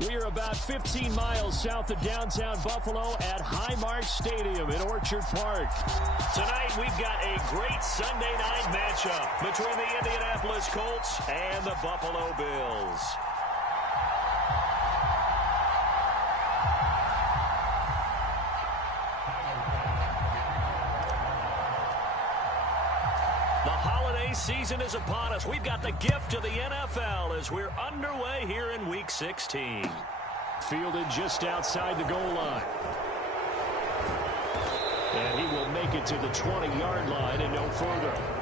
We are about 15 miles south of downtown Buffalo at Highmark Stadium in Orchard Park. Tonight, we've got a great Sunday night matchup between the Indianapolis Colts and the Buffalo Bills. The holiday season is upon us. We've got the gift of the NFL as we're underway here in Week 16. Fielded just outside the goal line. And he will make it to the 20-yard line and no further.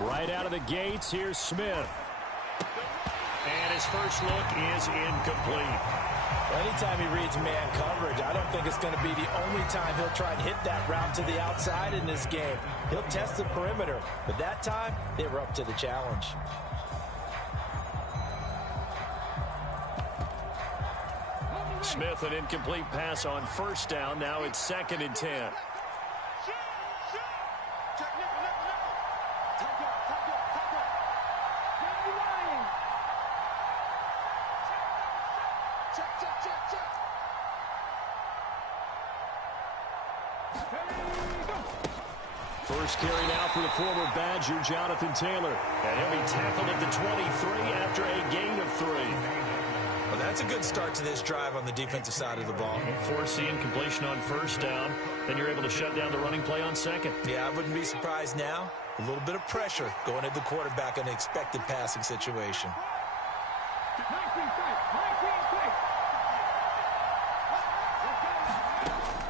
Right out of the gates, here's Smith. And his first look is incomplete. Anytime he reads man coverage, I don't think it's going to be the only time he'll try and hit that route to the outside in this game. He'll test the perimeter, but that time, they were up to the challenge. Smith, an incomplete pass on first down. Now it's 2nd and 10. First carry now for the former Badger, Jonathan Taylor. And he'll be tackled at the 23 after a gain of 3. Well, that's a good start to this drive on the defensive side of the ball. Force the incompletion on first down. Then you're able to shut down the running play on 2nd. Yeah, I wouldn't be surprised now. A little bit of pressure going at the quarterback in an expected passing situation.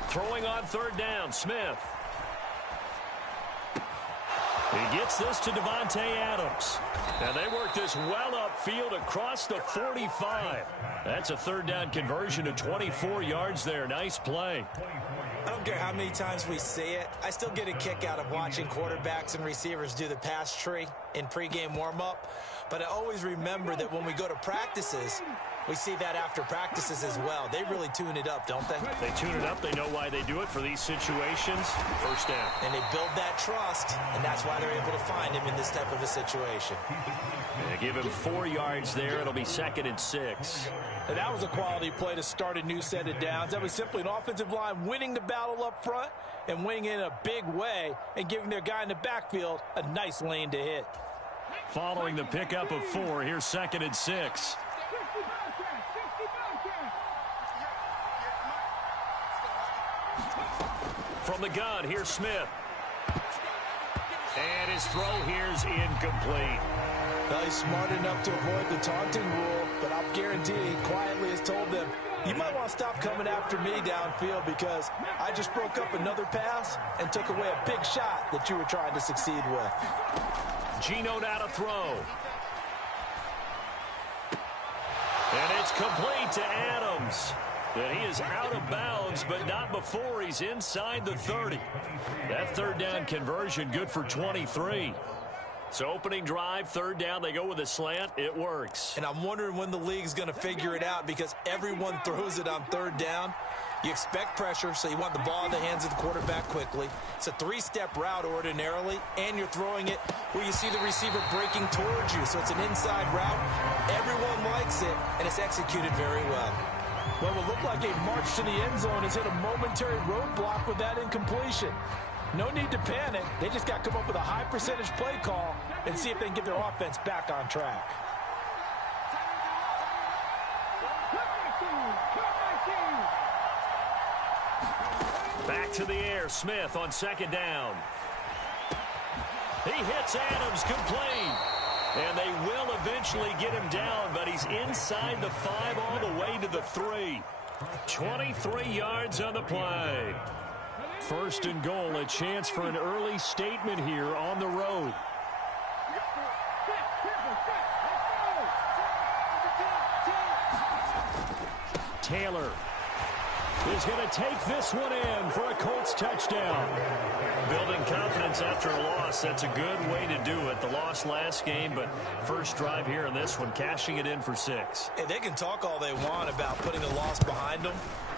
Throwing on 3rd down, Smith. He gets this to Devontae Adams. And they work this well upfield across the 45. That's a 3rd down conversion to 24 yards there. Nice play. I don't care how many times we see it. I still get a kick out of watching quarterbacks and receivers do the pass tree in pregame warm-up. But I always remember that when we go to practices, we see that after practices as well. They really tune it up, don't they? They tune it up. They know why they do it for these situations. First down. And they build that trust, and that's why they're able to find him in this type of a situation. They give him 4 yards there. It'll be 2nd and 6. And that was a quality play to start a new set of downs. That was simply an offensive line winning the battle up front and winning in a big way and giving their guy in the backfield a nice lane to hit. Following the pickup of 4, here's 2nd and 6. From the gun, here's Smith. And his throw here's incomplete. Well, he's smart enough to avoid the taunting rule, but I'll guarantee he quietly has told them, you might want to stop coming after me downfield because I just broke up another pass and took away a big shot that you were trying to succeed with. Geno now to throw. And it's complete to Adams. And he is out of bounds, but not before he's inside the 30. That 3rd down conversion good for 23. So opening drive, 3rd down, they go with a slant. It works. And I'm wondering when the league's going to figure it out because everyone throws it on 3rd down. You expect pressure, so you want the ball in the hands of the quarterback quickly. It's a 3-step route ordinarily, and you're throwing it where you see the receiver breaking towards you. So it's an inside route. Everyone likes it, and it's executed very well. Well, it looked like a march to the end zone has hit a momentary roadblock with that incompletion. No need to panic. They just got to come up with a high percentage play call and see if they can get their offense back on track. Back to the air, Smith on 2nd down. He hits Adams complete. And they will eventually get him down, but he's inside the 5 all the way to the 3. 23 yards on the play. 1st and goal, a chance for an early statement here on the road. Taylor is going to take this one in for a Colts touchdown. Building confidence after a loss, that's a good way to do it. The loss last game, but first drive here in this one, cashing it in for 6. Hey, they can talk all they want about putting a loss behind them.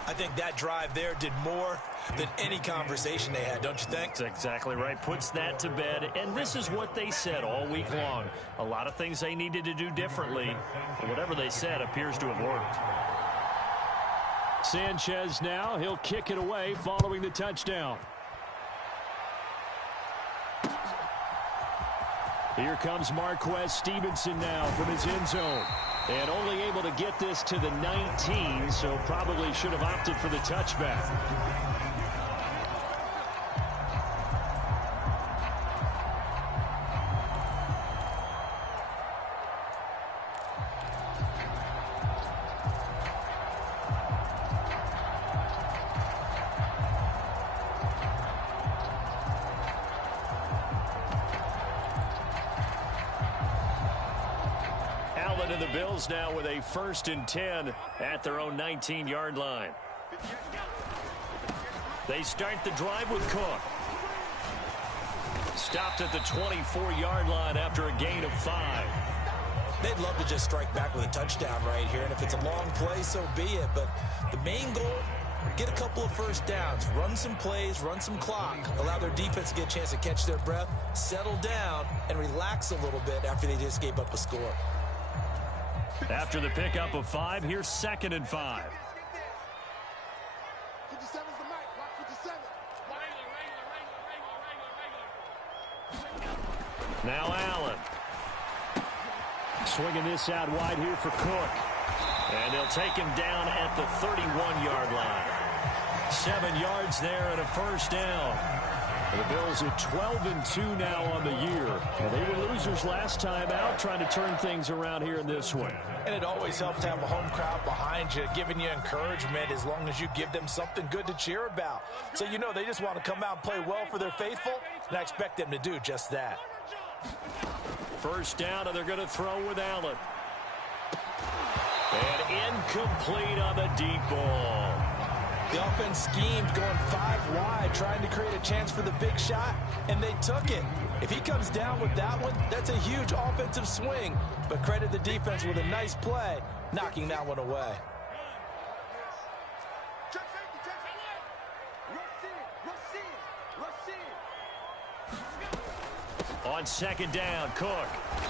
I think that drive there did more than any conversation they had, don't you think? That's exactly right. Puts that to bed, and this is what they said all week long. A lot of things they needed to do differently, but whatever they said appears to have worked. Sanchez now, he'll kick it away following the touchdown. Here comes Marquez Stevenson now from his end zone. And only able to get this to the 19, so probably should have opted for the touchback. And the Bills now with a 1st and 10 at their own 19-yard line. They start the drive with Cook. Stopped at the 24-yard line after a gain of 5. They'd love to just strike back with a touchdown right here, and if it's a long play, so be it. But the main goal, get a couple of first downs, run some plays, run some clock, allow their defense to get a chance to catch their breath, settle down, and relax a little bit after they just gave up a score. After the pickup of 5, here's 2nd and 5. Now Allen. Swinging this out wide here for Cook. And they'll take him down at the 31-yard line. 7 yards there and a 1st down. The Bills are 12-2 now on the year. And they were losers last time out, trying to turn things around here in this one. And it always helps to have a home crowd behind you, giving you encouragement as long as you give them something good to cheer about. So you know they just want to come out and play well for their faithful, and I expect them to do just that. 1st down, and they're going to throw with Allen. And incomplete on the deep ball. The offense schemed, going 5 wide, trying to create a chance for the big shot, and they took it. If he comes down with that one, that's a huge offensive swing. But credit the defense with a nice play, knocking that one away. On 2nd down, Cook.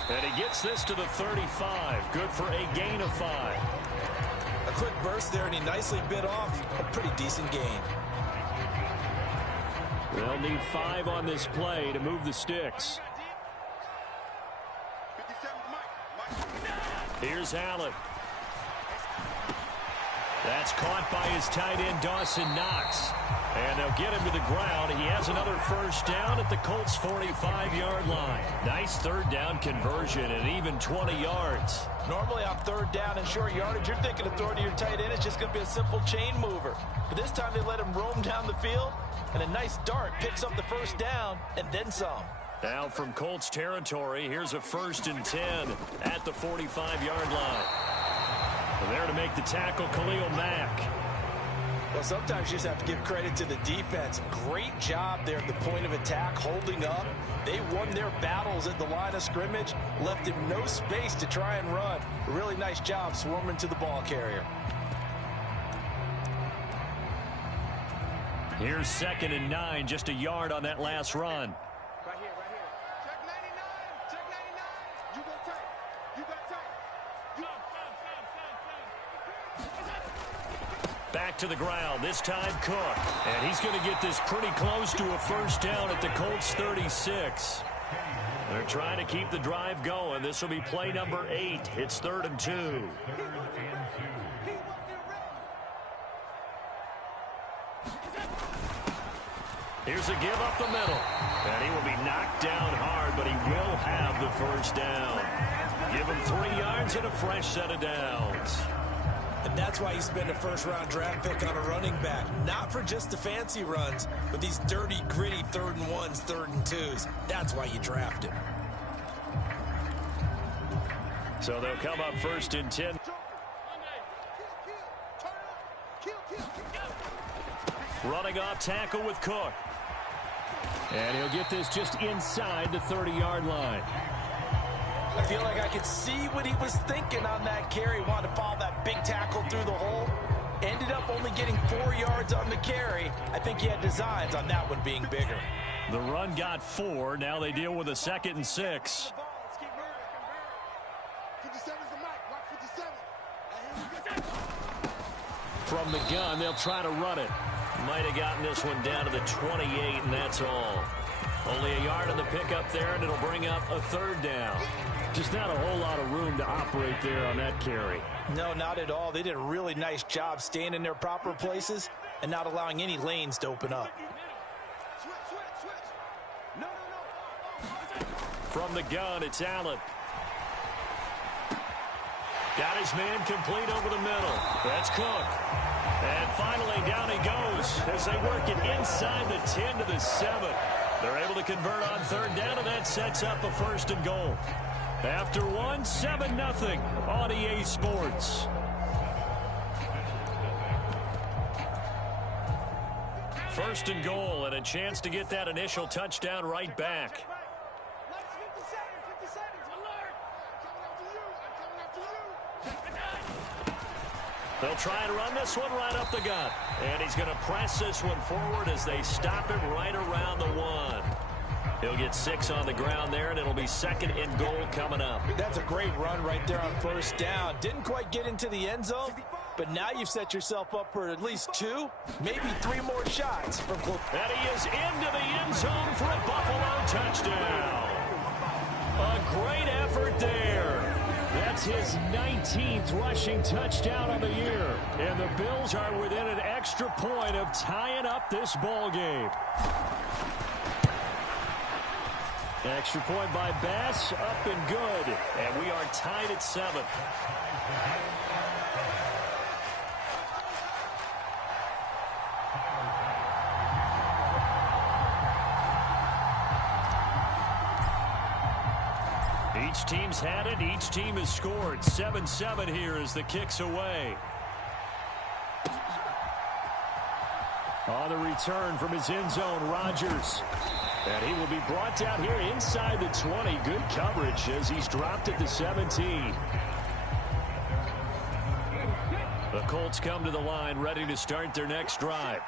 And he gets this to the 35. Good for a gain of 5. A quick burst there, and he nicely bit off a pretty decent gain. They'll need 5 on this play to move the sticks. Here's Allen. That's caught by his tight end, Dawson Knox. And they'll get him to the ground. He has another 1st down at the Colts' 45-yard line. Nice 3rd down conversion and even 20 yards. Normally on 3rd down and short yardage, you're thinking of throwing to your tight end. It's just going to be a simple chain mover. But this time they let him roam down the field, and a nice dart picks up the 1st down and then some. Now from Colts territory, here's a 1st and 10 at the 45-yard line. And there to make the tackle, Khalil Mack. Well, sometimes you just have to give credit to the defense. Great job there at the point of attack, holding up. They won their battles at the line of scrimmage, left him no space to try and run. A really nice job swarming to the ball carrier. Here's 2nd and 9, just a yard on that last run. Right here. Check 99. Check 99. You go tight. You got tight. Back to the ground, this time Cook. And he's going to get this pretty close to a 1st down at the Colts 36. They're trying to keep the drive going. This will be play number 8. It's 3rd and 2. Here's a give up the middle. And he will be knocked down hard, but he will have the 1st down. Give him 3 yards and a fresh set of downs. And that's why you spend a 1st-round draft pick on a running back. Not for just the fancy runs, but these dirty, gritty 3rd and 1s, 3rd and 2s. That's why you draft him. So they'll come up first and 10. Running off tackle with Cook. And he'll get this just inside the 30-yard line. I feel like I could see what he was thinking on that carry. Wanted to follow that big tackle through the hole. Ended up only getting 4 yards on the carry. I think he had designs on that one being bigger. The run got 4. Now they deal with a 2nd and 6. From the gun, they'll try to run it. Might have gotten this one down to the 28, and that's all. Only a yard on the pickup there, and it'll bring up a 3rd down. Just not a whole lot of room to operate there on that carry. No, not at all. They did a really nice job staying in their proper places and not allowing any lanes to open up. From the gun, it's Allen. Got his man complete over the middle. That's Cook. And finally, down he goes as they work it inside the 10 to the 7. They're able to convert on 3rd down, and that sets up a 1st and goal. After one, 7-0 on EA Sports. First and goal, and a chance to get that initial touchdown right back. They'll try and run this one right up the gut. And he's going to press this one forward as they stop him right around the 1. He'll get 6 on the ground there, and it'll be 2nd and goal coming up. That's a great run right there on 1st down. Didn't quite get into the end zone, but now you've set yourself up for at least 2, maybe 3 more shots from close. And he is into the end zone for a Buffalo touchdown. A great effort there. That's his 19th rushing touchdown of the year. And the Bills are within an extra point of tying up this ball game. Extra point by Bass, up and good. And we are tied at 7. Each team's had it. Each team has scored. 7-7 here as the kick's away. On the return from his end zone, Rodgers. And he will be brought down here inside the 20. Good coverage as he's dropped at the 17. The Colts come to the line ready to start their next drive.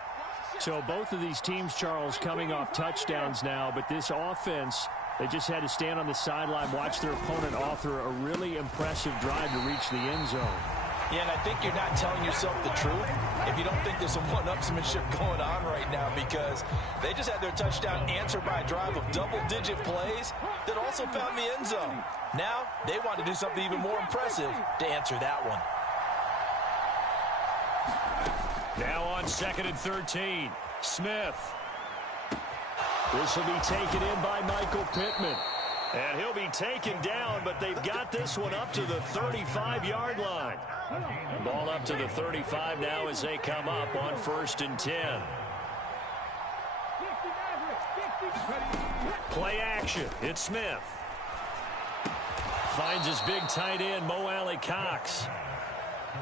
So both of these teams, Charles, coming off touchdowns now, but this offense, they just had to stand on the sideline, watch their opponent author a really impressive drive to reach the end zone. Yeah, and I think you're not telling yourself the truth if you don't think there's some one-upsmanship going on right now, because they just had their touchdown answered by a drive of double-digit plays that also found the end zone. Now they want to do something even more impressive to answer that one. Now on 2nd and 13, Smith. This will be taken in by Michael Pittman. And he'll be taken down, but they've got this one up to the 35-yard line. Ball up to the 35 now as they come up on 1st and 10. Play action. It's Smith. Finds his big tight end, Mo Alley-Cox.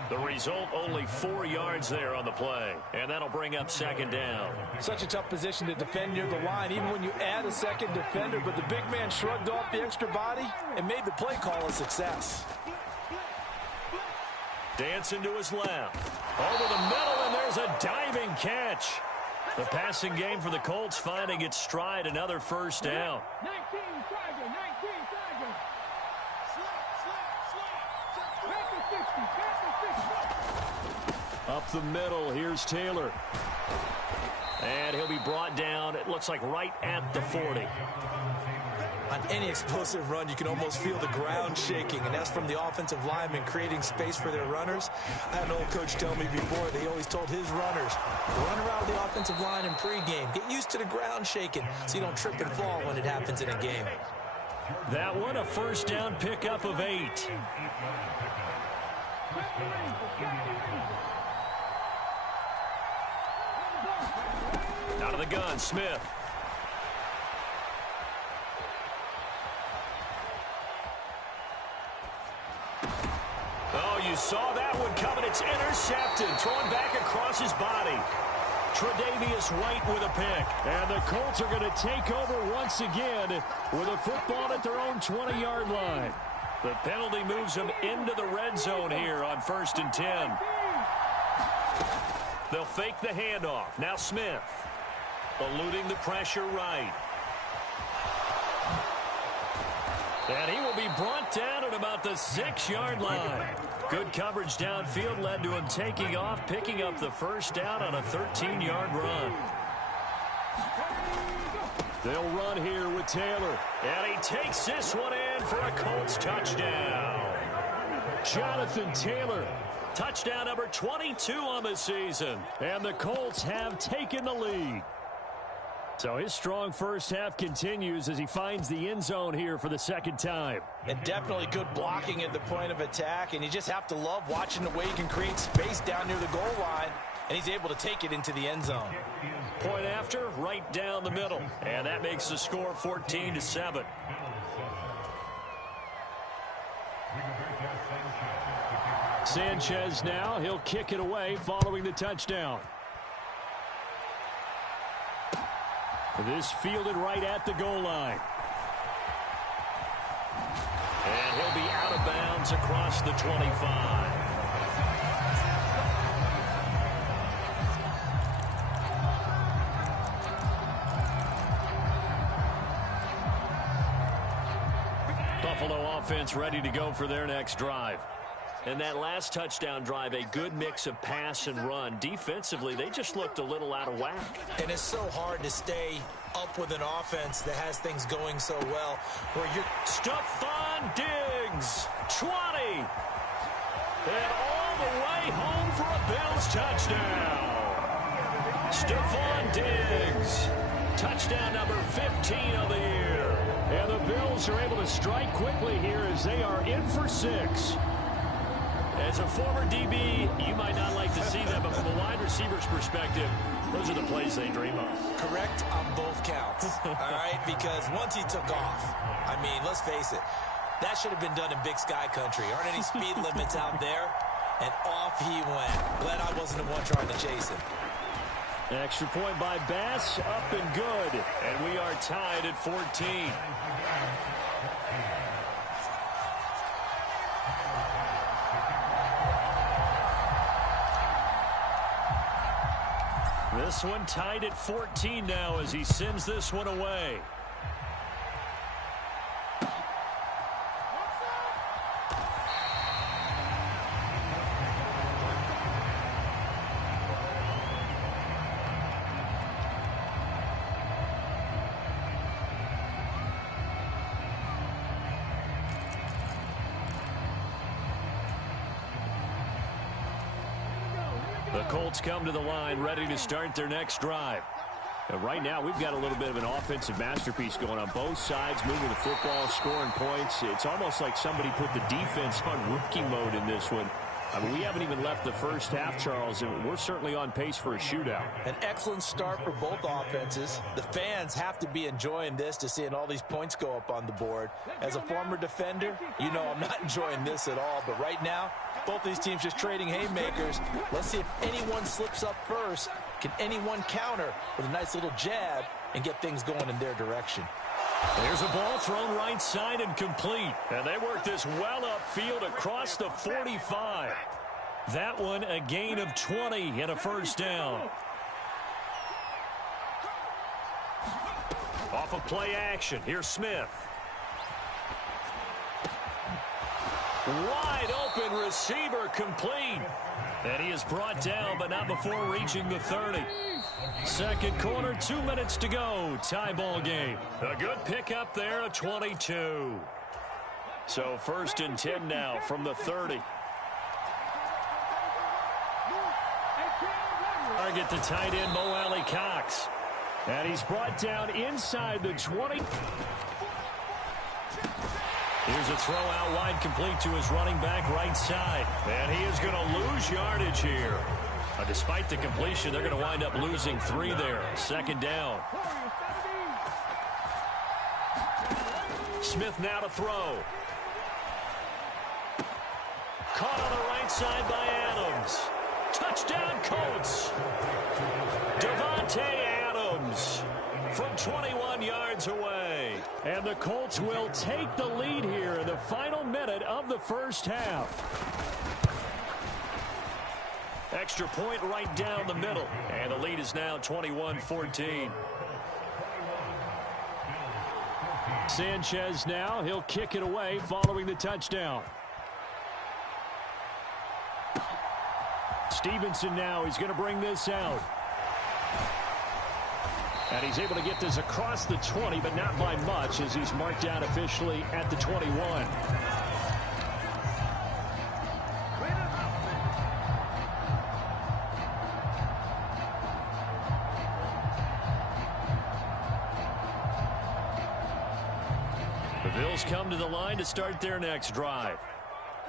The result, only 4 yards there on the play. And that'll bring up 2nd down. Such a tough position to defend near the line, even when you add a second defender. But the big man shrugged off the extra body and made the play call a success. Dancing to his left. Over the middle, and there's a diving catch. The passing game for the Colts finding its stride, another 1st down. 19, Tiger, 19, Tiger. Up the middle, here's Taylor. And he'll be brought down, it looks like right at the 40. On any explosive run, you can almost feel the ground shaking, and that's from the offensive linemen creating space for their runners. I had an old coach tell me before, they always told his runners, run around the offensive line in pregame. Get used to the ground shaking so you don't trip and fall when it happens in a game. That one, a 1st down pickup of 8. Out of the gun, Smith. Oh, you saw that one coming. It's intercepted. Thrown back across his body. Tre'Davious White with a pick. And the Colts are going to take over once again with a football at their own 20-yard line. The penalty moves them into the red zone here on 1st and 10. They'll fake the handoff. Now Smith. Eluding the pressure right. And he will be brought down at about the 6-yard line. Good coverage downfield led to him taking off, picking up the first down on a 13-yard run. They'll run here with Taylor. And he takes this one in for a Colts touchdown. Jonathan Taylor. Touchdown number 22 on the season. And the Colts have taken the lead. So his strong first half continues as he finds the end zone here for the second time. And definitely good blocking at the point of attack. And you just have to love watching the way he can create space down near the goal line. And he's able to take it into the end zone. Point after, right down the middle. And that makes the score 14-7. Sanchez now. He'll kick it away following the touchdown. This fielded right at the goal line. And he'll be out of bounds across the 25. Buffalo offense ready to go for their next drive. And that last touchdown drive, a good mix of pass and run. Defensively, they just looked a little out of whack. And it's so hard to stay up with an offense that has things going so well. Where you're Stephon Diggs, 20. And all the way home for a Bills touchdown. Stephon Diggs, touchdown number 15 of the year. And the Bills are able to strike quickly here as they are in for 6. As a former DB, you might not like to see that, but from a wide receiver's perspective, those are the plays they dream of. correct on both counts, all right? Because once he took off, I mean, let's face it, that should have been done in Big Sky country. Aren't any speed limits out there? And off he went. Glad I wasn't the one trying to chase him. Extra point by Bass, up and good. And we are tied at 14. This one tied at 14 now as he sends this one away. The Colts come to the line ready to start their next drive. And right now, we've got a little bit of an offensive masterpiece going on both sides, moving the football, scoring points. It's almost like somebody put the defense on rookie mode in this one. I mean, we haven't even left the first half, Charles, and we're certainly on pace for a shootout. An excellent start for both offenses. The fans have to be enjoying this to seeing all these points go up on the board. As a former defender, you know I'm not enjoying this at all. But right now, both these teams just trading haymakers. Let's see if anyone slips up first. Can anyone counter with a nice little jab and get things going in their direction? There's a ball thrown right side and complete. And they work this well upfield across the 45. That one a gain of 20 and a first down. Off of play action. Here's Smith. Wide open receiver complete. And he is brought down, but not before reaching the 30. Second quarter, 2 minutes to go. Tie ball game. A good pickup there, a 22. So first and 10 now from the 30. Target the tight end, Mo Alley Cox. And he's brought down inside the 20. Here's a throw out wide complete to his running back right side. And he is going to lose yardage here. Despite the completion, they're going to wind up losing 3 there. Second down. Smith now to throw. Caught on outside by Adams. Touchdown, Colts. Davante Adams from 21 yards away. And the Colts will take the lead here in the final minute of the first half. Extra point right down the middle. And the lead is now 21-14. Sanchez now. He'll kick it away following the touchdown. Stevenson now. He's going to bring this out. And he's able to get this across the 20, but not by much as he's marked down officially at the 21. The Bills come to the line to start their next drive.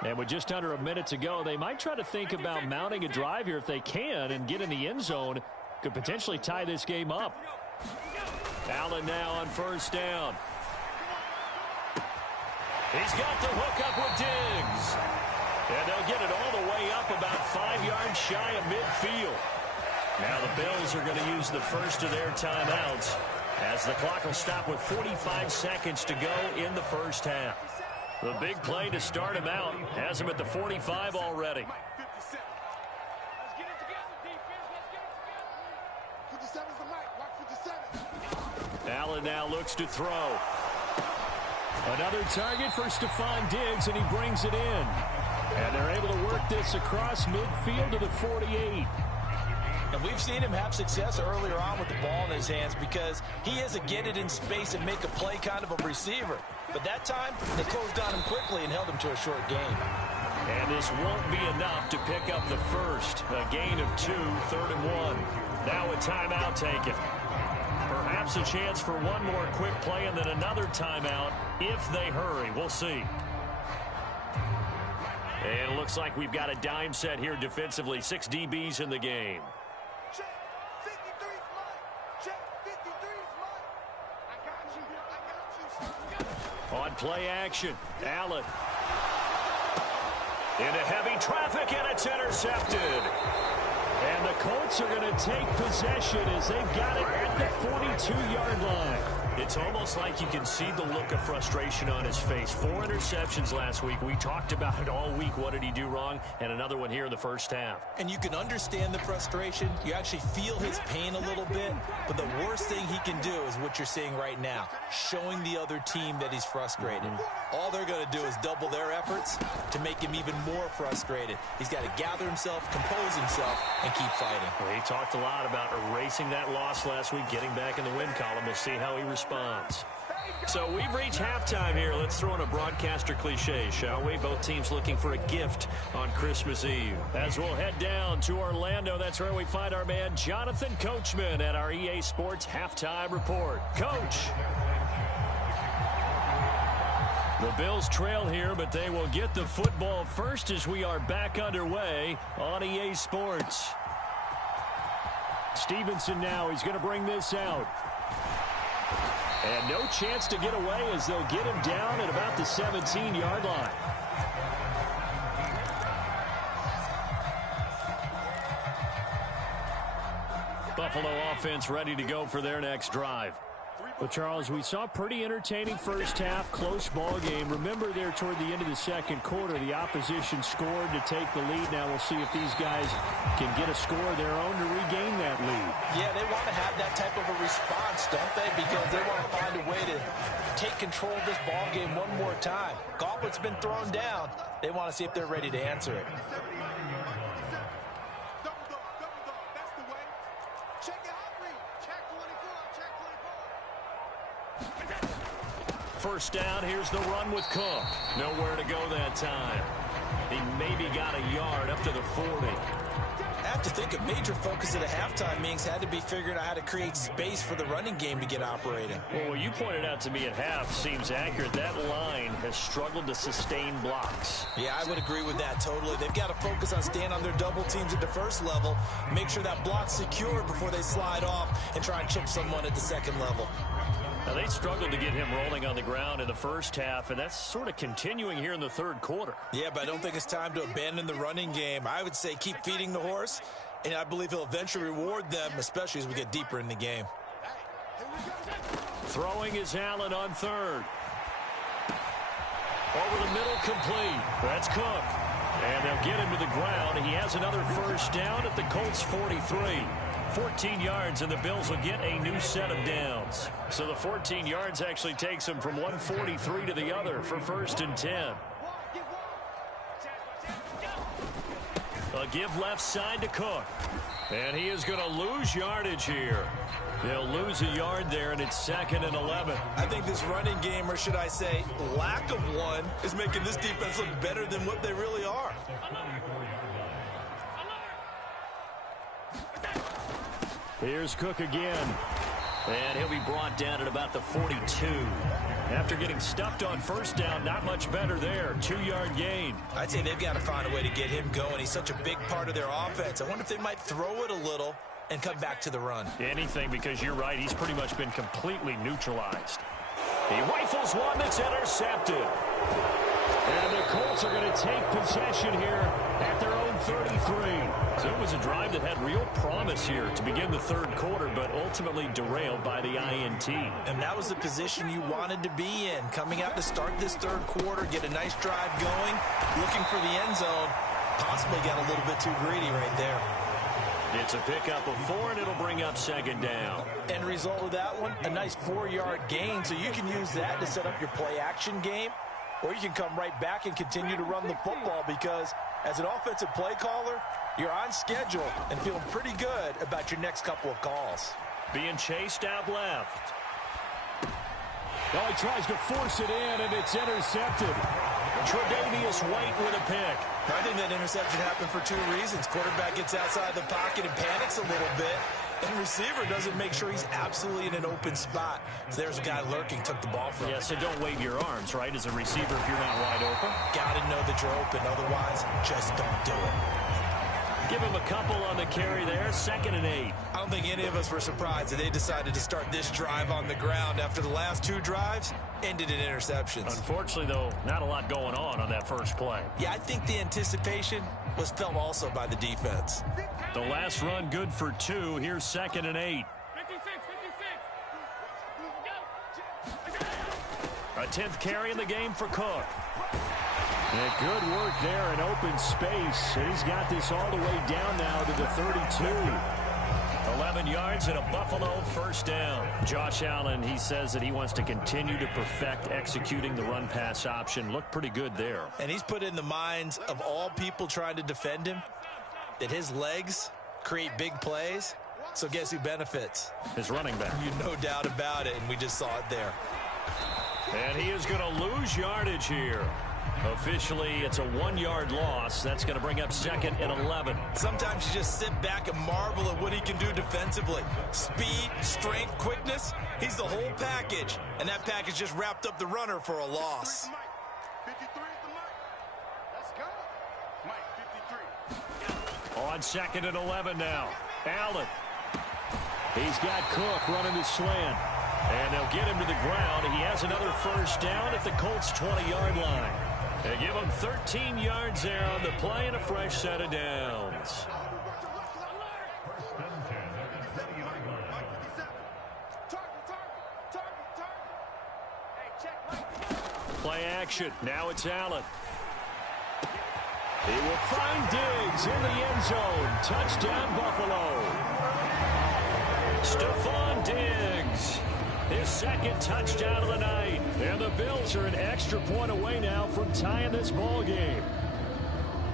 And with just under a minute to go, they might try to think about mounting a drive here if they can and get in the end zone. Could potentially tie this game up. Allen now on first down. He's got the hook up with Diggs. And they'll get it all the way up about 5 yards shy of midfield. Now the Bills are going to use the first of their timeouts as the clock will stop with 45 seconds to go in the first half. The big play to start him out has him at the 45 already. Allen now looks to throw. Another target for Stephon Diggs, and he brings it in. And they're able to work this across midfield to the 48. And we've seen him have success earlier on with the ball in his hands because he is a get it in space and make a play kind of a receiver. But that time, they closed on him quickly and held him to a short gain. And this won't be enough to pick up the first. A gain of 2, 3rd and 1. Now a timeout taken. Perhaps a chance for one more quick play and then another timeout if they hurry. We'll see. And it looks like we've got a dime set here defensively. 6 DBs in the game. Check 53's mine. Check 53's mine. I got you. On play action, Allen. Into heavy traffic, and it's intercepted. And the Colts are going to take possession as they've got it at the 42-yard line. It's almost like you can see the look of frustration on his face. 4 interceptions last week. We talked about it all week. What did he do wrong? And another one here in the first half. And you can understand the frustration. You actually feel his pain a little bit. But the worst thing he can do is what you're seeing right now, showing the other team that he's frustrated. All they're going to do is double their efforts to make him even more frustrated. He's got to gather himself, compose himself, and keep fighting. Well, he talked a lot about erasing that loss last week, getting back in the win column. We'll see how he responds. So we've reached halftime here. Let's throw in a broadcaster cliche, shall we? Both teams looking for a gift on Christmas Eve. As we'll head down to Orlando, that's where we find our man Jonathan Coachman at our EA Sports Halftime Report. Coach. The Bills trail here, but they will get the football first as we are back underway on EA Sports. Stevenson now, he's going to bring this out. And no chance to get away as they'll get him down at about the 17-yard line. Buffalo offense ready to go for their next drive. Well, Charles, we saw a pretty entertaining first half, close ball game. Remember there toward the end of the second quarter, the opposition scored to take the lead. Now we'll see if these guys can get a score of their own to regain that lead. Yeah, they want to have that type of a response, don't they? Because they want to find a way to take control of this ball game one more time. Gauntlet's been thrown down. They want to see if they're ready to answer it. First down, here's the run with Cook. Nowhere to go that time. He maybe got a yard up to the 40. I have to think a major focus of the halftime meetings had to be figuring out how to create space for the running game to get operating. Well, what you pointed out to me at half seems accurate. That line has struggled to sustain blocks. Yeah, I would agree with that totally. They've got to focus on staying on their double teams at the first level, make sure that block's secured before they slide off and try and chip someone at the second level. Now, they struggled to get him rolling on the ground in the first half, and that's sort of continuing here in the third quarter. Yeah, but I don't think it's time to abandon the running game. I would say keep feeding the horse, and I believe he'll eventually reward them, especially as we get deeper in the game. Throwing is Allen on third. Over the middle, complete. That's Cook. And they'll get him to the ground. He has another first down at the Colts 43. 14 yards, and the Bills will get a new set of downs. So the 14 yards actually takes them from 143 to the other for 1st and 10. A give left side to Cook. And he is going to lose yardage here. They'll lose a yard there, and it's 2nd and 11. I think this running game, or should I say lack of one, is making this defense look better than what they really are. Here's Cook again. And he'll be brought down at about the 42. After getting stuffed on first down, not much better there. 2-yard gain. I'd say they've got to find a way to get him going. He's such a big part of their offense. I wonder if they might throw it a little and come back to the run. Anything, because you're right. He's pretty much been completely neutralized. He rifles one that's intercepted. And the Colts are going to take possession here at their own 33. So it was a drive that had real promise here to begin the third quarter, but ultimately derailed by the INT. And that was the position you wanted to be in. Coming out to start this third quarter, get a nice drive going, looking for the end zone. Possibly got a little bit too greedy right there. It's a pickup of 4, and it'll bring up 2nd down. End result of that one, a nice 4-yard gain, so you can use that to set up your play-action game, or you can come right back and continue to run the football, because as an offensive play caller, you're on schedule and feeling pretty good about your next couple of calls. Being chased out left. Well, he tries to force it in, and it's intercepted. Tre'Davious White with a pick. I think that interception happened for 2 reasons. Quarterback gets outside the pocket and panics a little bit, and receiver doesn't make sure he's absolutely in an open spot. So there's a guy lurking, took the ball from him. Yeah, so don't wave your arms, right, as a receiver if you're not wide open. Got to know that you're open, otherwise just don't do it. Give him a couple on the carry there, 2nd and 8. I don't think any of us were surprised that they decided to start this drive on the ground after the last 2 drives ended in interceptions. Unfortunately, though, not a lot going on that first play. Yeah, I think the anticipation was felt also by the defense. The last run good for 2. Here's 2nd and 8. 56. A 10th carry in the game for Cook. And good work there in open space. And he's got this all the way down now to the 32. 11 yards and a Buffalo first down. Josh Allen, he says that he wants to continue to perfect executing the run-pass option. Looked pretty good there. And he's put in the minds of all people trying to defend him that his legs create big plays. So guess who benefits? His running back. No doubt about it, and we just saw it there. And he is going to lose yardage here. Officially, it's a 1-yard loss. That's going to bring up 2nd and 11. Sometimes you just sit back and marvel at what he can do defensively. Speed, strength, quickness, he's the whole package. And that package just wrapped up the runner for a loss. 53 is the mic. Let's go. Mike, 53. On 2nd and 11 now. Allen. He's got Cook running the slant. And they'll get him to the ground. He has another first down at the Colts' 20-yard line. They give him 13 yards there on the play and a fresh set of downs. Play action. Now it's Allen. He will find Diggs in the end zone. Touchdown, Buffalo. Stephon Diggs. His 2nd touchdown of the night. And the Bills are an extra point away now from tying this ball game.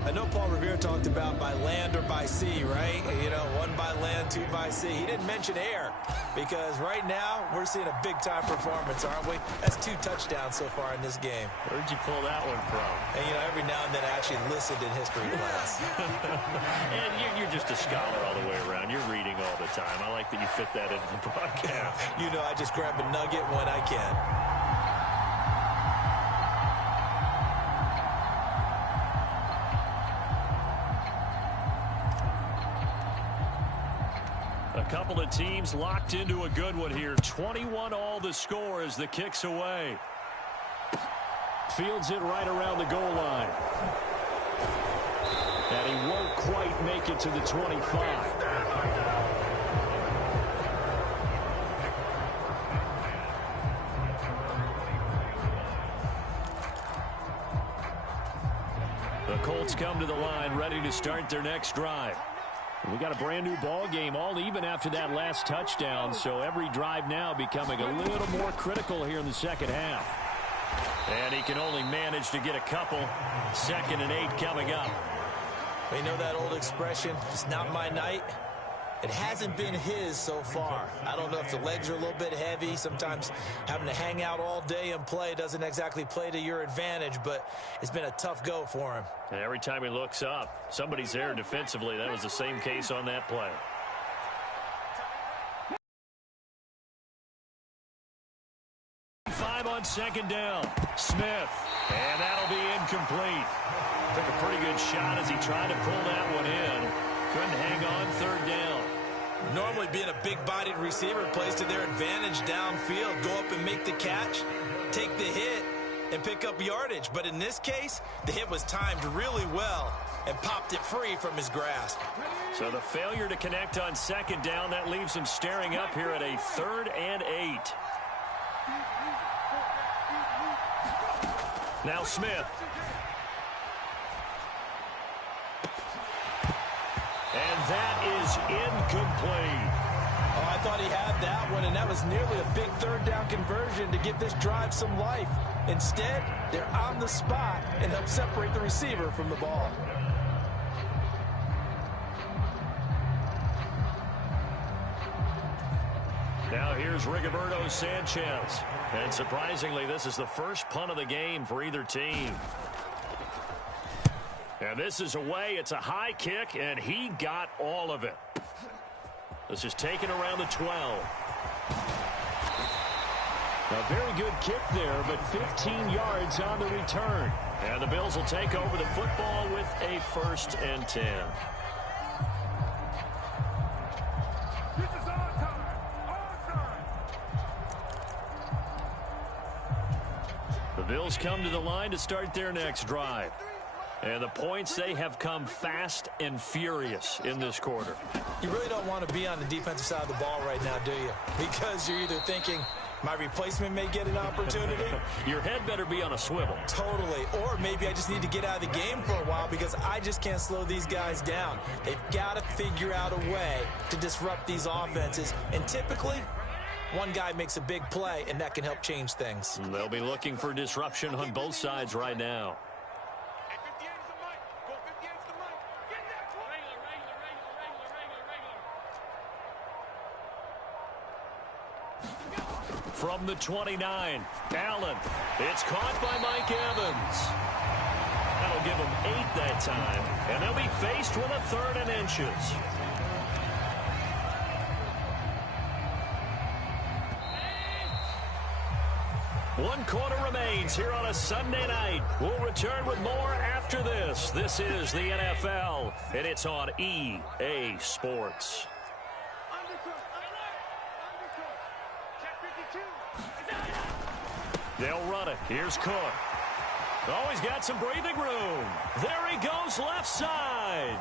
I know Paul Revere talked about by land or by sea, right? You know, 1 by land, 2 by sea. He didn't mention air because right now we're seeing a big-time performance, aren't we? That's 2 touchdowns so far in this game. Where'd you pull that one from? And, you know, every now and then I actually listened in history class. And you're just a scholar all the way around. You're reading all the time. I like that you fit that into the broadcast. You know, I just grab a nugget when I can. A couple of teams locked into a good one here. 21 all the score as the kick's away. Fields it right around the goal line. And he won't quite make it to the 25. The Colts come to the line ready to start their next drive. We got a brand new ball game, all even after that last touchdown, so every drive now becoming a little more critical here in the second half. And he can only manage to get a couple. 2nd and 8 coming up. You know that old expression, it's not my night? It hasn't been his so far. I don't know if the legs are a little bit heavy. Sometimes having to hang out all day and play doesn't exactly play to your advantage, but it's been a tough go for him. And every time he looks up, somebody's there defensively. That was the same case on that play. On 2nd down, Smith, and that'll be incomplete. Took a pretty good shot as he tried to pull that one in. Couldn't hang on 3rd down. Normally being a big-bodied receiver plays to their advantage downfield. Go up and make the catch, take the hit, and pick up yardage. But in this case, the hit was timed really well and popped it free from his grasp. So the failure to connect on 2nd down, that leaves him staring up here at a 3rd and 8. Now Smith. And that is incomplete. Oh, I thought he had that one, and that was nearly a big 3rd down conversion to give this drive some life. Instead, they're on the spot and help separate the receiver from the ball. Now here's Rigoberto Sanchez. And surprisingly, this is the first punt of the game for either team. And this is away. It's a high kick, and he got all of it. This is taken around the 12. A very good kick there, but 15 yards on the return. And the Bills will take over the football with a 1st and 10. The Bills come to the line to start their next drive. And the points, they have come fast and furious in this quarter. You really don't want to be on the defensive side of the ball right now, do you? Because you're either thinking, my replacement may get an opportunity. Your head better be on a swivel. Totally. Or maybe I just need to get out of the game for a while because I just can't slow these guys down. They've got to figure out a way to disrupt these offenses. And typically, one guy makes a big play, and that can help change things. They'll be looking for disruption on both sides right now. From the 29, Allen. It's caught by Mike Evans. That'll give them 8 that time, and they'll be faced with a 3rd and inches. One quarter remains here on a Sunday night. We'll return with more after this. This is the NFL, and it's on EA Sports. They'll run it. Here's Cook. Oh, he's got some breathing room. There he goes left side.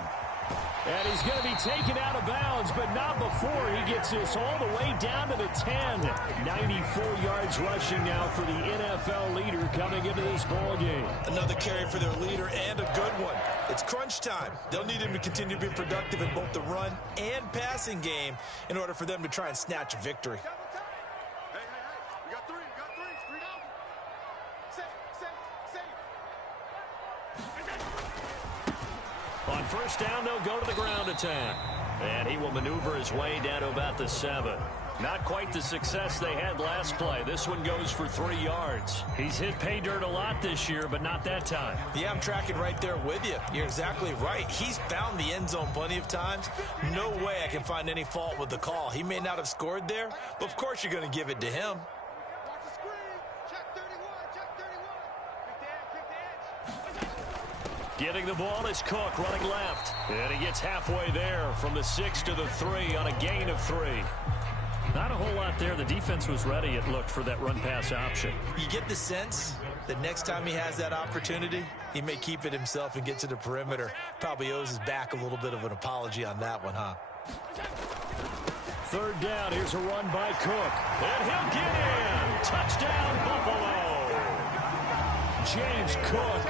And he's going to be taken out of bounds, but not before he gets this all the way down to the 10. 94 yards rushing now for the NFL leader coming into this ball game. Another carry for their leader and a good one. It's crunch time. They'll need him to continue to be productive in both the run and passing game in order for them to try and snatch a victory. On 1st down, they'll go to the ground attack. And he will maneuver his way down to about the 7. Not quite the success they had last play. This one goes for 3 yards. He's hit pay dirt a lot this year, but not that time. Yeah, I'm tracking right there with you. You're exactly right. He's found the end zone plenty of times. No way I can find any fault with the call. He may not have scored there, but of course you're going to give it to him. Watch the screen. Check 31. Check 31. Kick the edge. Kick the edge. Getting the ball is Cook running left. And he gets halfway there from the 6 to the 3 on a gain of 3. Not a whole lot there. The defense was ready, it looked, for that run-pass option. You get the sense that next time he has that opportunity, he may keep it himself and get to the perimeter. Probably owes his back a little bit of an apology on that one, huh? Third down. Here's a run by Cook. And he'll get in. Touchdown, Buffalo. James Cook,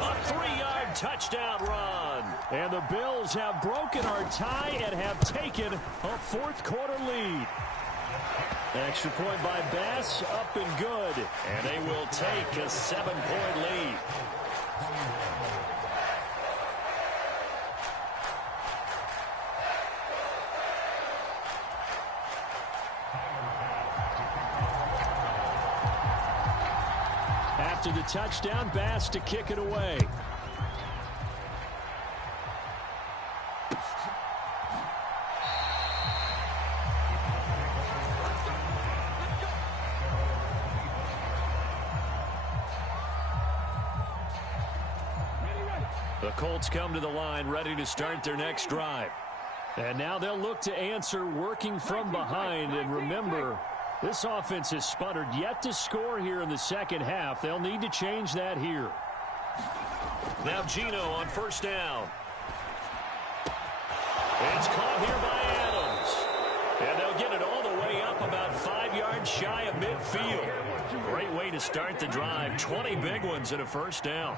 a 3-yard touchdown run. And the Bills have broken our tie and have taken a fourth-quarter lead. Extra point by Bass, up and good. And they will take a 7-point lead. After the touchdown, Bass to kick it away. The Colts come to the line, ready to start their next drive. And now they'll look to answer working from behind. And remember, this offense has sputtered yet to score here in the second half. They'll need to change that here. Now Geno on first down. It's caught here by Adams. And they'll get it all the way up about 5 yards shy of midfield. Great way to start the drive. 20 big ones and a first down.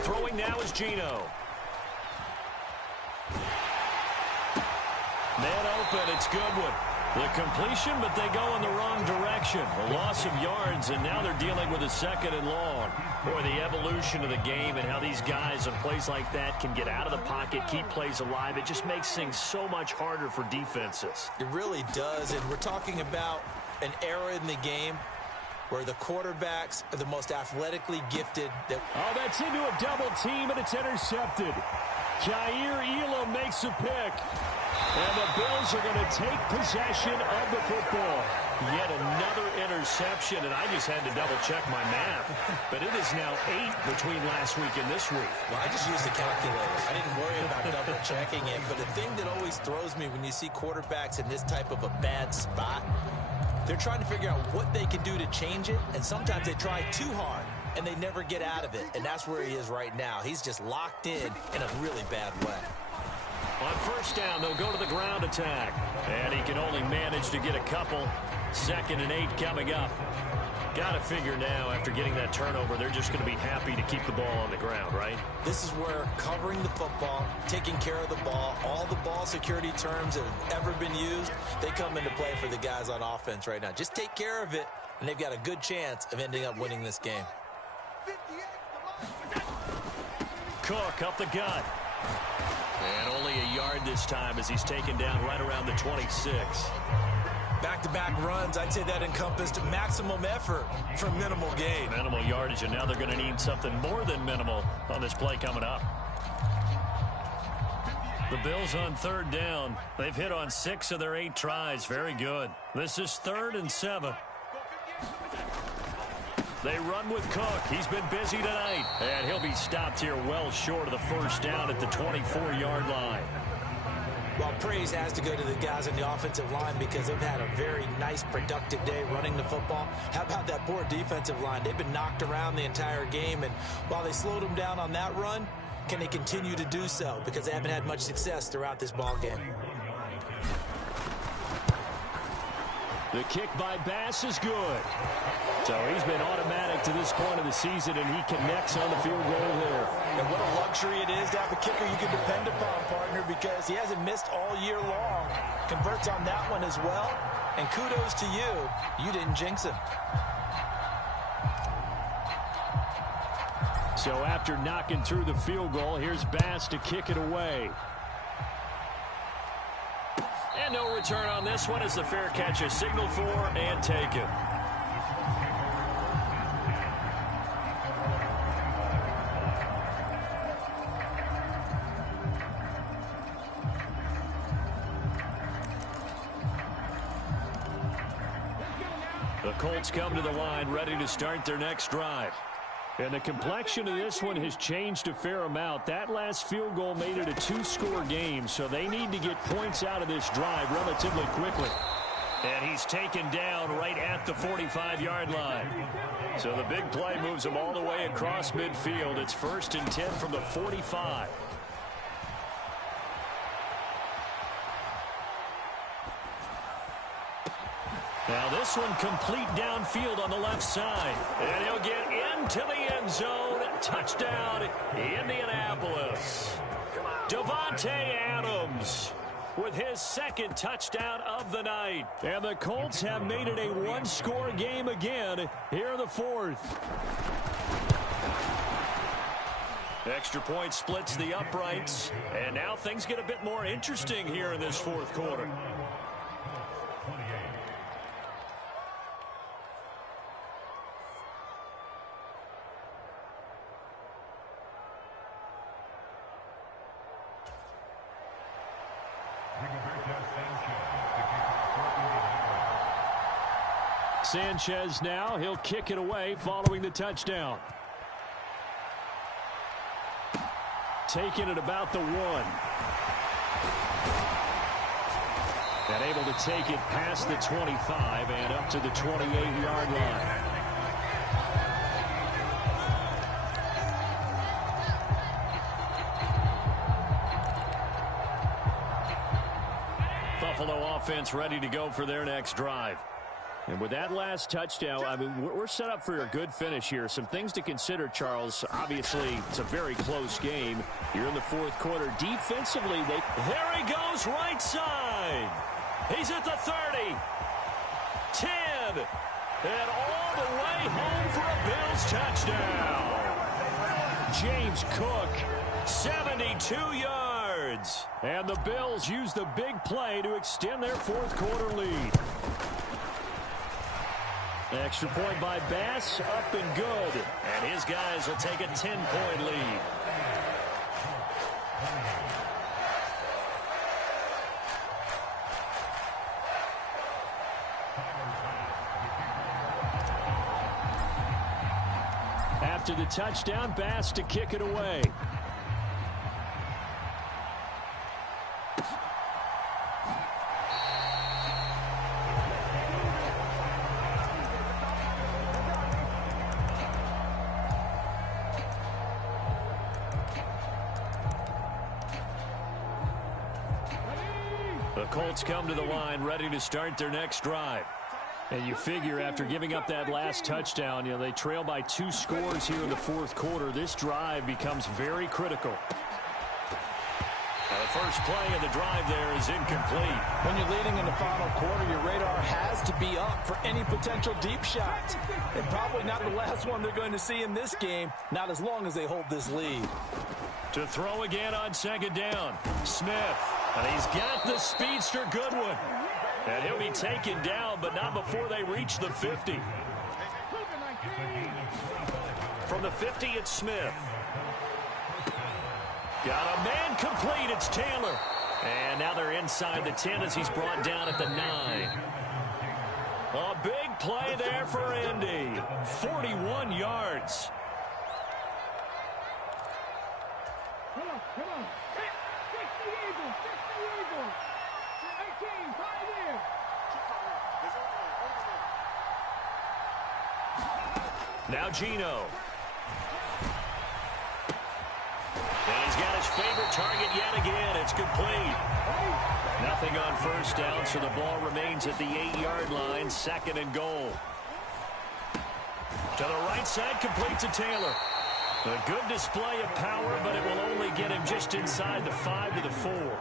Throwing now is Geno. Man open, it's Goodwin. The completion, but they go in the wrong direction. A loss of yards, and now they're dealing with a second and long. Boy, the evolution of the game and how these guys on plays like that can get out of the pocket, keep plays alive, it just makes things so much harder for defenses. It really does, and we're talking about an era in the game where the quarterbacks are the most athletically gifted. Oh, that's into a double team, and it's intercepted. Jair Elam makes a pick. And the Bills are going to take possession of the football. Yet another interception, and I just had to double-check my math. But it is now 8 between last week and this week. Well, I just used the calculator. I didn't worry about double-checking it. But the thing that always throws me when you see quarterbacks in this type of a bad spot, they're trying to figure out what they can do to change it, and sometimes they try too hard, and they never get out of it. And that's where he is right now. He's just locked in a really bad way. On first down, they'll go to the ground attack. And he can only manage to get a couple. 2nd and 8 coming up. Got to figure now, after getting that turnover, they're just going to be happy to keep the ball on the ground, right? This is where covering the football, taking care of the ball, all the ball security terms that have ever been used, they come into play for the guys on offense right now. Just take care of it, and they've got a good chance of ending up winning this game. Cook up the gut. And only a yard this time as he's taken down right around the 26. Back-to-back runs, I'd say that encompassed maximum effort for minimal gain. Minimal yardage, and now they're going to need something more than minimal on this play coming up. The Bills on third down. They've hit on 6 of their 8 tries. Very good. This is 3rd and 7. They run with Cook. He's been busy tonight. And he'll be stopped here well short of the first down at the 24-yard line. Well, praise has to go to the guys on the offensive line because they've had a very nice, productive day running the football. How about that poor defensive line? They've been knocked around the entire game, and while they slowed them down on that run, can they continue to do so? Because they haven't had much success throughout this ball game. The kick by Bass is good. So he's been automatic to this point of the season, and he connects on the field goal there. And what a luxury it is to have a kicker you can depend upon, partner, because he hasn't missed all year long. Converts on that one as well. And kudos to you. You didn't jinx him. So after knocking through the field goal, here's Bass to kick it away. And no return on this one as the fair catch is signaled for and taken. The Colts come to the line ready to start their next drive. And the complexion of this one has changed a fair amount. That last field goal made it a two-score game, so they need to get points out of this drive relatively quickly. And he's taken down right at the 45-yard line. So the big play moves him all the way across midfield. It's 1st and 10 from the 45. Now this one complete downfield on the left side. And he'll get into the end zone. Touchdown, Indianapolis. Davante Adams with his second touchdown of the night. And the Colts have made it a one-score game again here in the fourth. Extra point splits the uprights. And now things get a bit more interesting here in this fourth quarter. Sanchez now, he'll kick it away following the touchdown. Taking it about the 1. And able to take it past the 25 and up to the 28-yard line. Buffalo offense ready to go for their next drive. And with that last touchdown, I mean, we're set up for a good finish here. Some things to consider, Charles. Obviously, it's a very close game. You're in the fourth quarter. Defensively, there he goes, right side. He's at the 30. 10. And all the way home for a Bills touchdown. James Cook, 72 yards. And the Bills use the big play to extend their fourth quarter lead. Extra point by Bass, up and good. And his guys will take a 10-point lead. After the touchdown, Bass to kick it away. The Colts come to the line ready to start their next drive. And you figure after giving up that last touchdown, you know, they trail by 2 scores here in the fourth quarter. This drive becomes very critical. Now the first play of the drive there is incomplete. When you're leading in the final quarter, your radar has to be up for any potential deep shots. And probably not the last one they're going to see in this game, not as long as they hold this lead. To throw again on second down, Smith. And he's got the speedster Goodwin. And he'll be taken down, but not before they reach the 50. From the 50, it's Smith. Got a man complete. It's Taylor. And now they're inside the 10 as he's brought down at the 9. A big play there for Indy. 41 yards. Come on. Fix the Eagles. You're 18, Pioneer. Now Geno. And he's got his favorite target yet again. It's complete. Nothing on first down, so the ball remains at the 8-yard line. 2nd and goal. To the right side, complete to Taylor. A good display of power, but it will only get him just inside the 5 to the 4.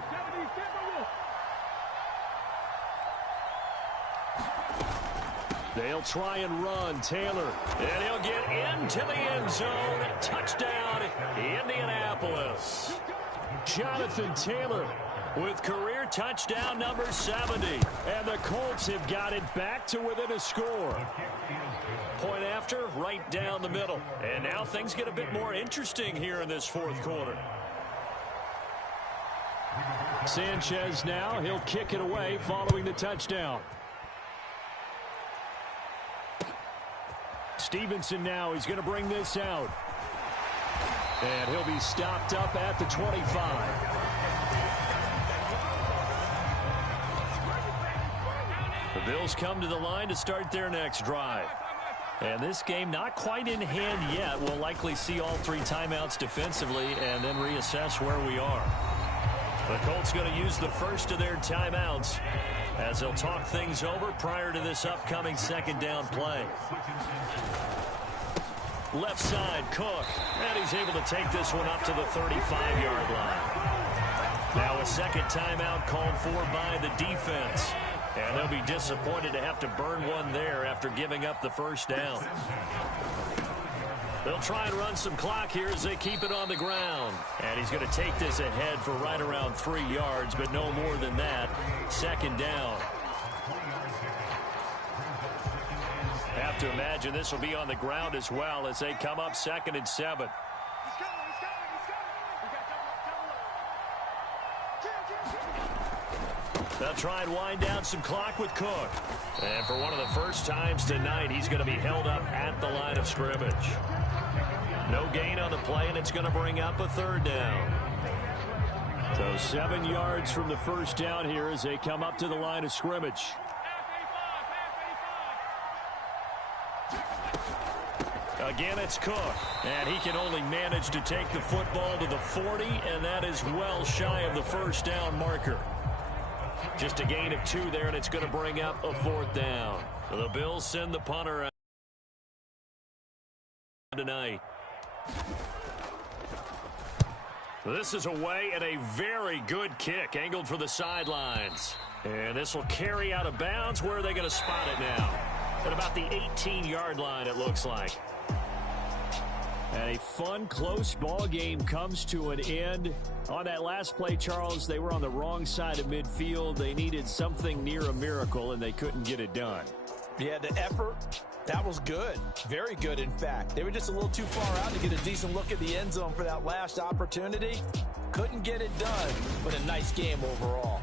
They'll try and run. Taylor. And he'll get into the end zone. Touchdown, Indianapolis. Jonathan Taylor with career touchdown number 70. And the Colts have got it back to within a score. Point after, right down the middle. And now things get a bit more interesting here in this fourth quarter. Sanchez now, he'll kick it away following the touchdown. Stevenson now. He's going to bring this out. And he'll be stopped up at the 25. The Bills come to the line to start their next drive. And this game not quite in hand yet. We'll likely see all 3 timeouts defensively and then reassess where we are. The Colts going to use the first of their timeouts as they'll talk things over prior to this upcoming second down play. Left side, Cook. And he's able to take this one up to the 35-yard line. Now a second timeout called for by the defense. And they'll be disappointed to have to burn one there after giving up the first down. They'll try and run some clock here as they keep it on the ground. And he's going to take this ahead for right around 3 yards, but no more than that. Second down. Have to imagine this will be on the ground as well as they come up 2nd and 7. They'll try and wind down some clock with Cook. And for one of the first times tonight, he's going to be held up at the line of scrimmage. No gain on the play, and it's going to bring up a 3rd down. So 7 yards from the first down here as they come up to the line of scrimmage. Again, it's Cook, and he can only manage to take the football to the 40, and that is well shy of the first down marker. Just a gain of 2 there, and it's going to bring up a 4th down. The Bills send the punter out tonight. This is away and a very good kick angled for the sidelines. And this will carry out of bounds. Where are they going to spot it now? At about the 18-yard line, it looks like. And a fun, close ball game comes to an end. On that last play, Charles, they were on the wrong side of midfield. They needed something near a miracle, and they couldn't get it done. Yeah, the effort, that was good. Very good, in fact. They were just a little too far out to get a decent look at the end zone for that last opportunity. Couldn't get it done, but a nice game overall.